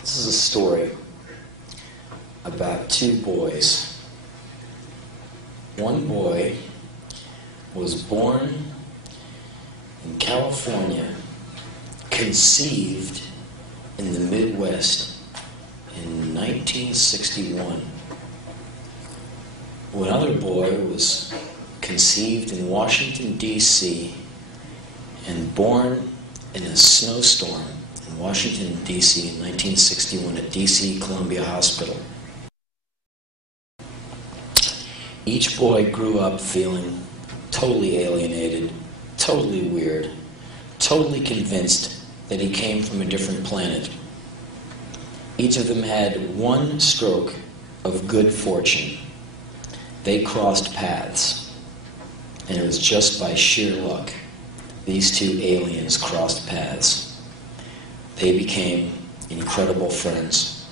This is a story about two boys. One boy was born in California, conceived in the Midwest in 1961. Another boy was conceived in Washington, D.C. and born in a snowstorm in Washington, D.C. in 1961 at D.C. Columbia Hospital. Each boy grew up feeling totally alienated, totally weird, totally convinced that he came from a different planet. Each of them had one stroke of good fortune. They crossed paths, and it was just by sheer luck these two aliens crossed paths. They became incredible friends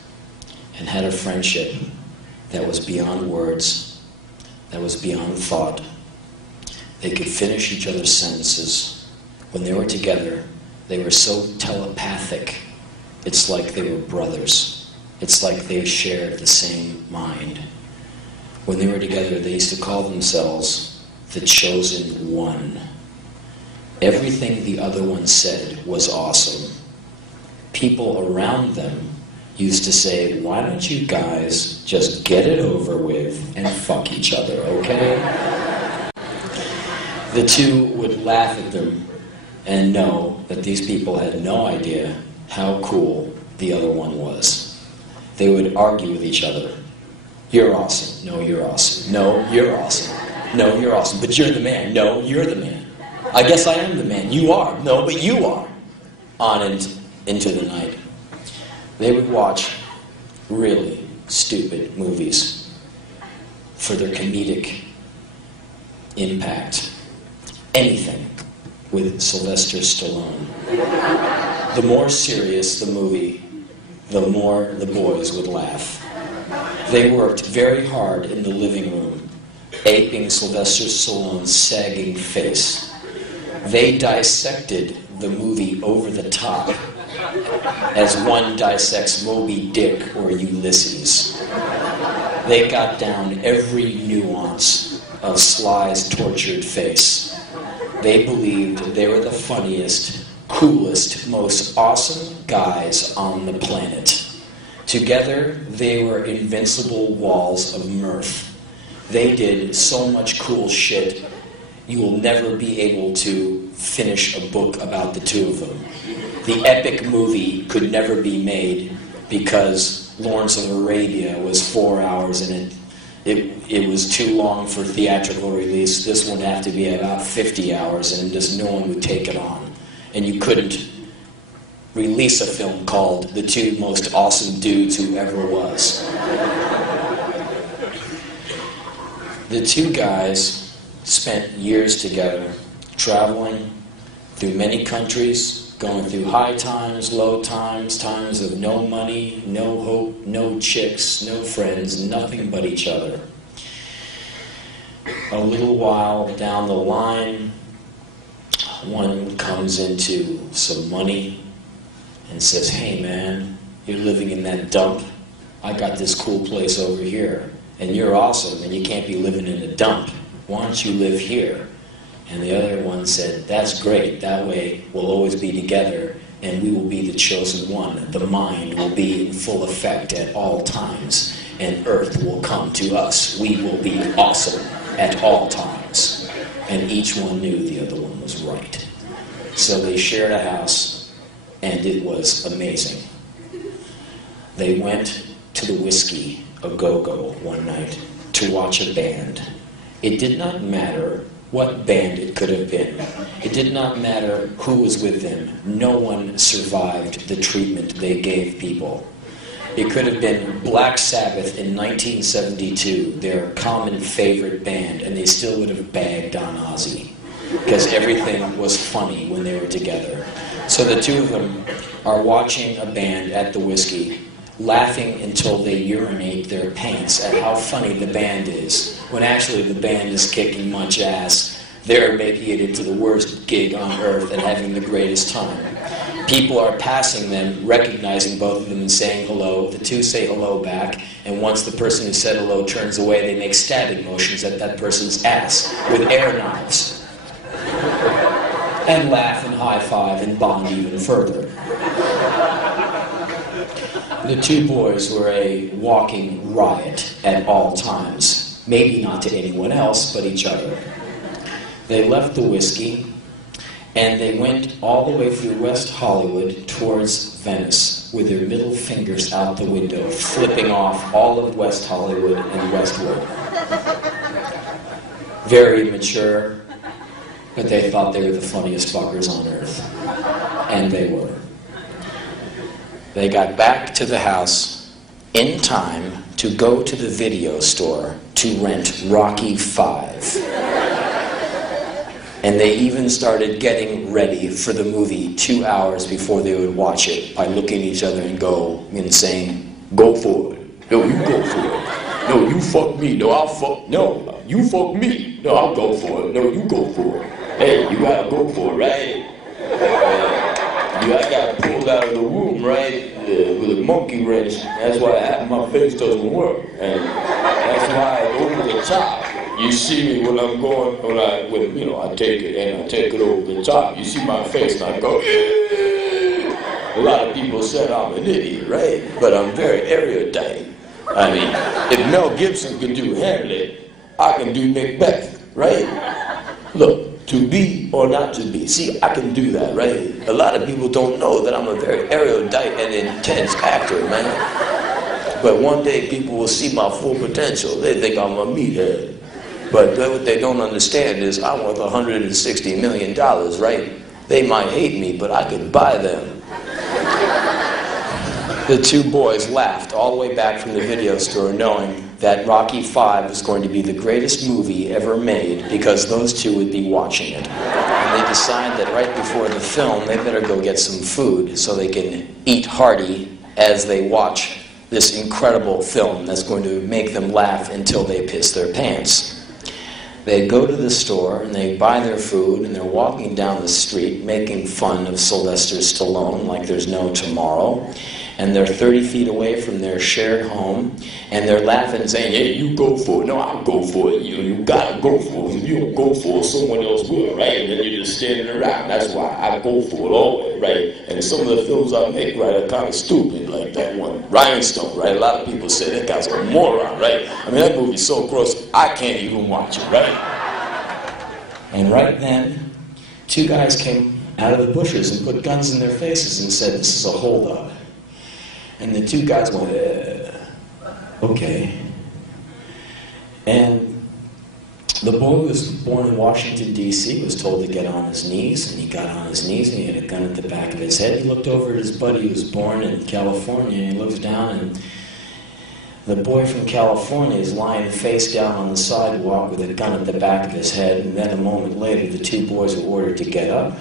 and had a friendship that was beyond words, that was beyond thought. They could finish each other's sentences. When they were together, they were so telepathic. It's like they were brothers. It's like they shared the same mind. When they were together, they used to call themselves the Chosen One. Everything the other one said was awesome. People around them used to say, "Why don't you guys just get it over with and fuck each other, okay?" The two would laugh at them and know that these people had no idea how cool the other one was. They would argue with each other. "You're awesome. No, you're awesome. No, you're awesome. No, you're awesome. But you're the man. No, you're the man. I guess I am the man. You are. No, but you are." On and into the night. They would watch really stupid movies for their comedic impact. Anything with Sylvester Stallone. The more serious the movie, the more the boys would laugh. They worked very hard in the living room, aping Sylvester Stallone's sagging face. They dissected the movie over the top, as one dissects Moby Dick or Ulysses. They got down every nuance of Sly's tortured face. They believed they were the funniest, coolest, most awesome guys on the planet. Together, they were invincible walls of mirth. They did so much cool shit, you will never be able to finish a book about the two of them. The epic movie could never be made because Lawrence of Arabia was 4 hours and it was too long for theatrical release. This one had to be about 50 hours and just no one would take it on. And you couldn't release a film called The Two Most Awesome Dudes Who Ever Was. The two guys spent years together, traveling through many countries, going through high times, low times, times of no money, no hope, no chicks, no friends, nothing but each other. A little while down the line, one comes into some money and says, "Hey man, you're living in that dump. I got this cool place over here, and you're awesome, and you can't be living in a dump. Why don't you live here?" And the other one said, "That's great. That way we'll always be together and we will be the chosen one. The mind will be in full effect at all times and Earth will come to us. We will be awesome at all times." And each one knew the other one was right. So they shared a house and it was amazing. They went to the Whiskey a Go-Go one night to watch a band. It did not matter what band it could have been. It did not matter who was with them. No one survived the treatment they gave people. It could have been Black Sabbath in 1972, their common favorite band, and they still would have bagged on Ozzy, because everything was funny when they were together. So the two of them are watching a band at the Whiskey, laughing until they urinate their pants at how funny the band is, when actually the band is kicking much ass. They're making it into the worst gig on earth and having the greatest time. People are passing them, recognizing both of them and saying hello. The two say hello back, and once the person who said hello turns away, they make stabbing motions at that person's ass with air knives. And laugh and high-five and bond even further. The two boys were a walking riot at all times. Maybe not to anyone else, but each other. They left the whiskey, and they went all the way through West Hollywood towards Venice with their middle fingers out the window, flipping off all of West Hollywood and Westwood. Very immature, but they thought they were the funniest fuckers on earth. And they were. They got back to the house in time to go to the video store to rent Rocky V. And they even started getting ready for the movie 2 hours before they would watch it by looking at each other and saying, "Go for it. No, you go for it. No, you fuck me. No, I'll fuck. No, you fuck me. No, I'll go for it. No, you go for it. Hey, you gotta go for it, right? I got pulled out of the womb, right, with a monkey wrench. That's why half my face doesn't work. And that's why over the top. You see me when I'm going, I take it and I take it over the top. You see my face and I go, yeah. A lot of people said I'm an idiot, right? But I'm very erudite. I mean, if Mel Gibson can do Hamlet, I can do Macbeth, right? Look, to be or not to be. See, I can do that, right? A lot of people don't know that I'm a very erudite and intense actor, man. But one day people will see my full potential. They think I'm a meathead. But what they don't understand is I'm worth $160 million, right? They might hate me, but I could buy them. The two boys laughed all the way back from the video store knowing that Rocky V was going to be the greatest movie ever made because those two would be watching it. And they decide that right before the film, they better go get some food so they can eat hearty as they watch this incredible film that's going to make them laugh until they piss their pants. They go to the store and they buy their food and they're walking down the street making fun of Sylvester Stallone like there's no tomorrow. And they're 30 feet away from their shared home and they're laughing and saying, "Hey, you go for it." "No, I'll go for it. You gotta go for it. If you don't go for it, someone else will, right?" And then you're just standing around. That's why I go for it always, right? And some of the films I make, right, are kind of stupid, like that one, Rhinestone, right? A lot of people say that guy's a moron, right? I mean, that movie's so gross, I can't even watch it, right? And right then, two guys came out of the bushes and put guns in their faces and said, "This is a holdup." And the two guys went, okay. And the boy who was born in Washington, D.C. was told to get on his knees, and he got on his knees, and he had a gun at the back of his head. He looked over at his buddy who was born in California, and he looks down, and the boy from California is lying face down on the sidewalk with a gun at the back of his head, and then a moment later, the two boys were ordered to get up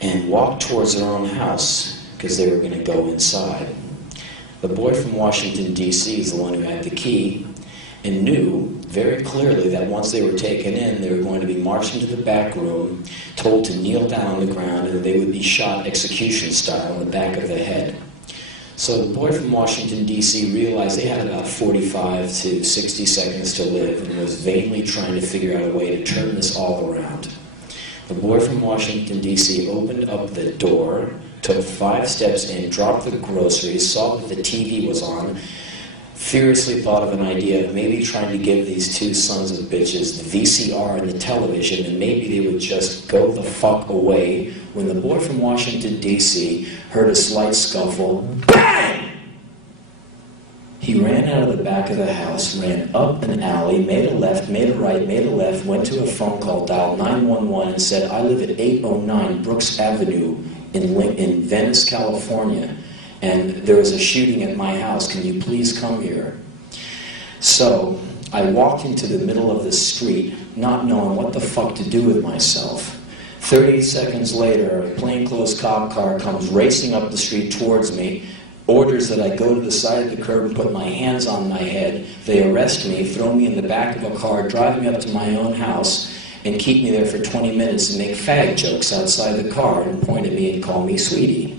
and walk towards their own house, because they were going to go inside. The boy from Washington, D.C. is the one who had the key and knew very clearly that once they were taken in, they were going to be marched into the back room, told to kneel down on the ground, and they would be shot execution style in the back of the head. So the boy from Washington, D.C. realized they had about 45 to 60 seconds to live and was vainly trying to figure out a way to turn this all around. The boy from Washington, D.C. opened up the door, took 5 steps in, dropped the groceries, saw that the TV was on, furiously thought of an idea of maybe trying to give these two sons of bitches the VCR and the television, and maybe they would just go the fuck away when the boy from Washington, D.C. heard a slight scuffle. BANG! He ran out of the back of the house, ran up an alley, made a left, made a right, made a left, went to a phone call, dialed 911, and said, "I live at 809 Brooks Avenue in Venice, California, and there is a shooting at my house. Can you please come here?" So I walked into the middle of the street, not knowing what the fuck to do with myself. 30 seconds later, a plainclothes cop car comes racing up the street towards me, orders that I go to the side of the curb and put my hands on my head. They arrest me, throw me in the back of a car, drive me up to my own house, and keep me there for 20 minutes and make fag jokes outside the car and point at me and call me sweetie.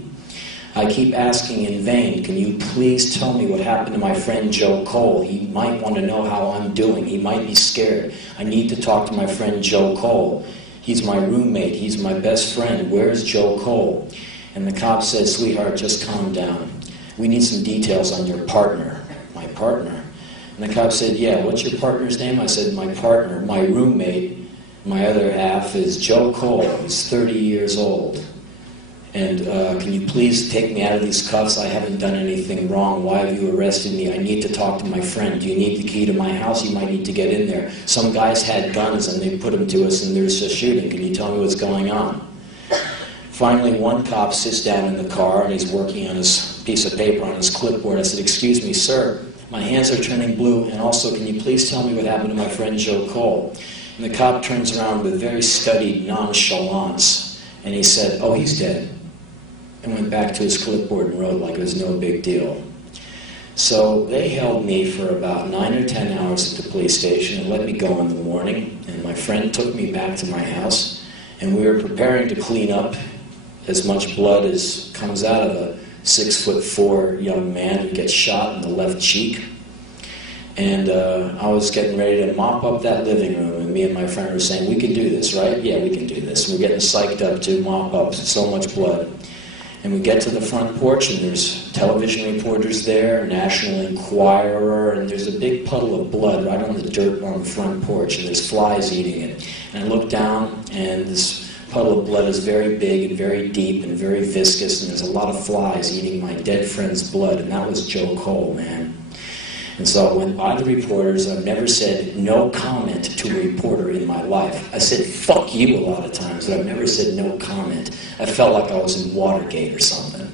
I keep asking in vain, can you please tell me what happened to my friend Joe Cole? He might want to know how I'm doing. He might be scared. I need to talk to my friend Joe Cole. He's my roommate. He's my best friend. Where's Joe Cole? And the cop says, sweetheart, just calm down. We need some details on your partner. My partner? And the cop said, yeah, what's your partner's name? I said, my partner, my roommate, my other half is Joe Cole. He's 30 years old. And can you please take me out of these cuffs? I haven't done anything wrong. Why have you arrested me? I need to talk to my friend. Do you need the key to my house? You might need to get in there. Some guys had guns and they put them to us and there's a shooting. Can you tell me what's going on? Finally, one cop sits down in the car and he's working on his piece of paper on his clipboard. I said, excuse me, sir, my hands are turning blue, and also can you please tell me what happened to my friend Joe Cole? And the cop turns around with very studied nonchalance and he said, oh, he's dead. And went back to his clipboard and wrote like it was no big deal. So they held me for about 9 or 10 hours at the police station and let me go in the morning. And my friend took me back to my house, and we were preparing to clean up as much blood as comes out of a 6'4" young man who gets shot in the left cheek. And I was getting ready to mop up that living room, and me and my friend were saying, we can do this, right? Yeah, we can do this. We're getting psyched up to mop up so much blood. And we get to the front porch, and there's television reporters there, National Enquirer, and there's a big puddle of blood right on the dirt on the front porch, and there's flies eating it. And I look down, and this puddle of blood is very big and very deep and very viscous, and there's a lot of flies eating my dead friend's blood, and that was Joe Cole, man. And so I went by the reporters. I've never said no comment to a reporter in my life. I said fuck you a lot of times, but I've never said no comment. I felt like I was in Watergate or something.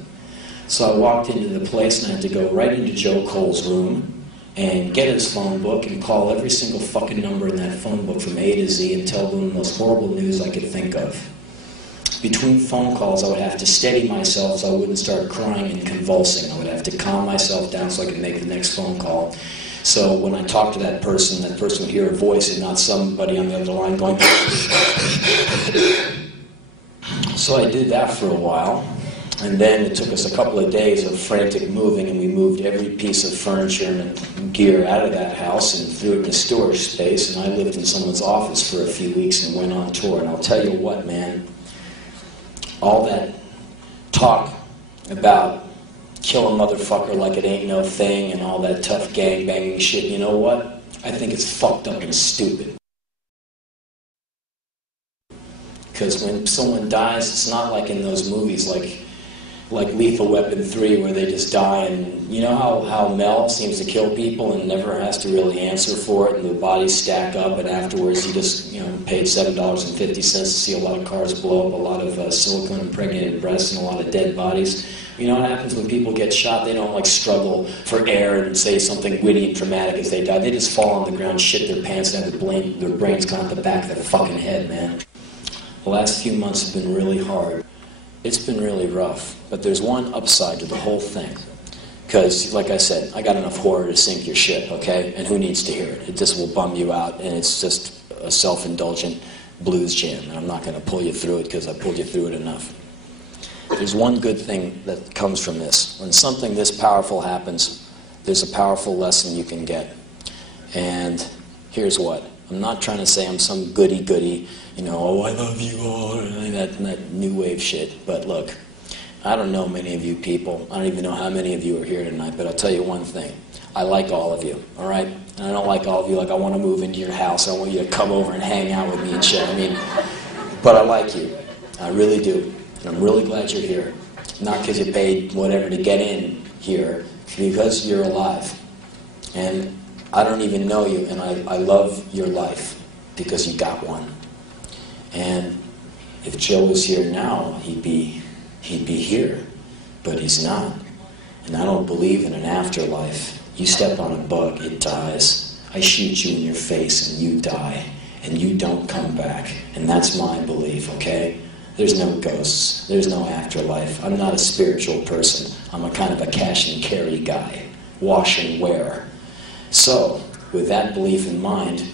So I walked into the place and I had to go right into Joe Cole's room and get his phone book and call every single fucking number in that phone book from A to Z and tell them the most horrible news I could think of. Between phone calls, I would have to steady myself so I wouldn't start crying and convulsing. I would have to calm myself down so I could make the next phone call. So when I talked to that person would hear a voice and not somebody on the other line going... So I did that for a while. And then it took us a couple of days of frantic moving, and we moved every piece of furniture and gear out of that house and threw it in a storage space. And I lived in someone's office for a few weeks and went on tour. And I'll tell you what, man. All that talk about kill a motherfucker like it ain't no thing and all that tough gang-banging shit, you know what? I think it's fucked up and stupid. Because when someone dies, it's not like in those movies like Lethal Weapon 3 where they just die, and you know how Mel seems to kill people and never has to really answer for it, and the bodies stack up, and afterwards he just paid $7.50 to see a lot of cars blow up, a lot of silicone impregnated breasts, and a lot of dead bodies. You know what happens when people get shot? They don't struggle for air and say something witty and dramatic as they die. They just fall on the ground, shit their pants, and have their brains come out the back of their fucking head, man. The last few months have been really hard. It's been really rough, but there's one upside to the whole thing. Because, like I said, I got enough horror to sink your ship, okay? And who needs to hear it? It just will bum you out, and it's just a self-indulgent blues jam. And I'm not going to pull you through it because I pulled you through it enough. There's one good thing that comes from this. When something this powerful happens, there's a powerful lesson you can get. And here's what. I'm not trying to say I'm some goody-goody, oh, I love you all, that new wave shit. But look, I don't know many of you people. I don't even know how many of you are here tonight, but I'll tell you one thing. I like all of you, all right? And I don't like all of you like I want to move into your house. I want you to come over and hang out with me and shit. But I like you. I really do. And I'm really glad you're here. Not because you paid whatever to get in here, because you're alive. And I don't even know you, and I love your life because you got one. And if Joe was here now, he'd be here, but he's not. And I don't believe in an afterlife. You step on a bug, it dies. I shoot you in your face, and you die, and you don't come back. And that's my belief, okay? There's no ghosts. There's no afterlife. I'm not a spiritual person. I'm a kind of a cash and carry guy. Wash and wear. So, with that belief in mind,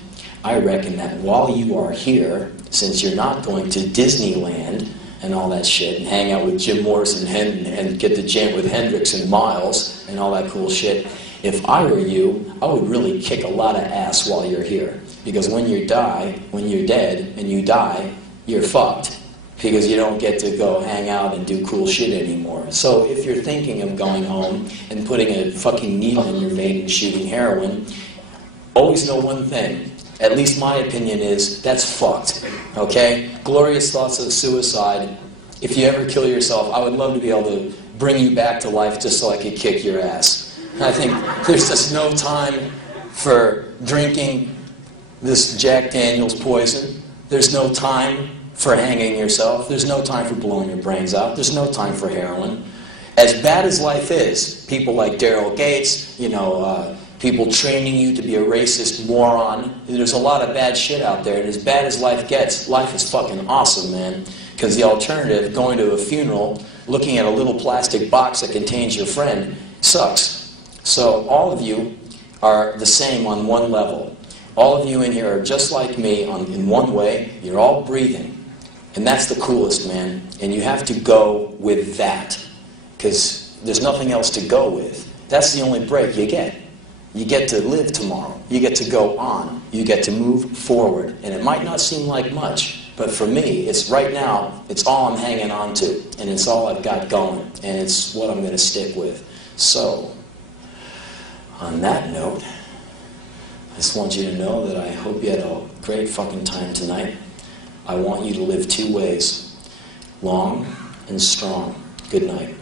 I reckon that while you are here, since you're not going to Disneyland and all that shit, and hang out with Jim Morrison and get to jam with Hendrix and Miles and all that cool shit, if I were you, I would really kick a lot of ass while you're here. Because when you're dead and you die, you're fucked. Because you don't get to go hang out and do cool shit anymore. So if you're thinking of going home and putting a fucking needle in your vein and shooting heroin, always know one thing. At least my opinion is, that's fucked, okay? Glorious thoughts of suicide. If you ever kill yourself, I would love to be able to bring you back to life just so I could kick your ass. I think there's just no time for drinking this Jack Daniels poison. There's no time for hanging yourself. There's no time for blowing your brains out. There's no time for heroin. As bad as life is, people like Daryl Gates, people training you to be a racist moron. There's a lot of bad shit out there, and as bad as life gets, life is fucking awesome, man. Because the alternative, going to a funeral, looking at a little plastic box that contains your friend, sucks. So all of you are the same on one level. All of you in here are just like me in one way. You're all breathing. And that's the coolest, man. And you have to go with that. Because there's nothing else to go with. That's the only break you get. You get to live tomorrow. You get to go on. You get to move forward. And it might not seem like much, but for me, it's right now, it's all I'm hanging on to. And it's all I've got going. And it's what I'm going to stick with. So, on that note, I just want you to know that I hope you had a great fucking time tonight. I want you to live two ways, long and strong. Good night.